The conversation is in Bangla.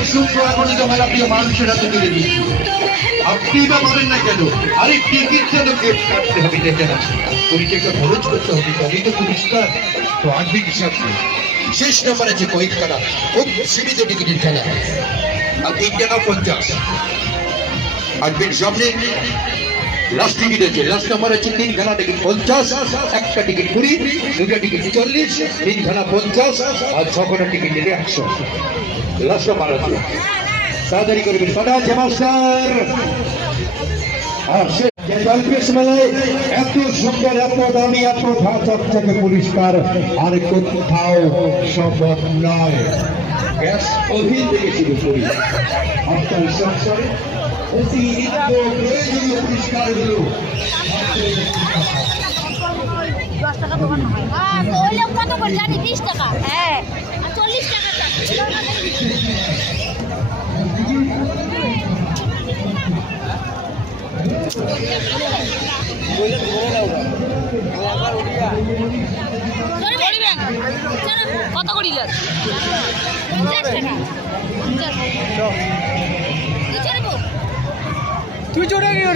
অসংখ্য আগণিত মেলা প্রিয় মানুষের হাতে তুলে দিচ্ছি। আপনি বা পাবেন না কেন? আরে টিকিট কেন গেট কাটতে হবে? দেখে না পরিচয়টা খরচ করতে হবে, তবেই তো পুরস্কার। তো আর্থিক হিসাব নেই। শেষ নাম্বার আছে কয়েক খেলা, খুব সীমিত টিকিটের খেলা, আর 3 টাকা 50। আর্থিক সামনে লাস্ট টিকিট আছে, লাস্ট নাম্বার আছে 3 খানা টিকিট 50, একটা টিকিট 20, দুটা টিকিট 40, 3 খানা 50, আর 6 খানা টিকিট নিলে 100। লাস্ট নাম্বার আছে, তাড়াতাড়ি করবেন। কথা আছে মাস্টার। আর সে জলপেশ মেলায় এত সুন্দর, এত দামি, এত ঝকঝকে পরিষ্কার আর কোথাও সম্ভব নয়। গ্যাস ওভেন থেকে শুরু করি আপনার সংসারে অতিরিক্ত প্রয়োজনীয় পরিষ্কার হলো। 10 টাকা দোকান হয়। কত করে জানি? 20 টাকা। হ্যাঁ, 40 টাকা। কত করি যাচ্ছে? 50 টাকা। তুই চড়ে গিয়ে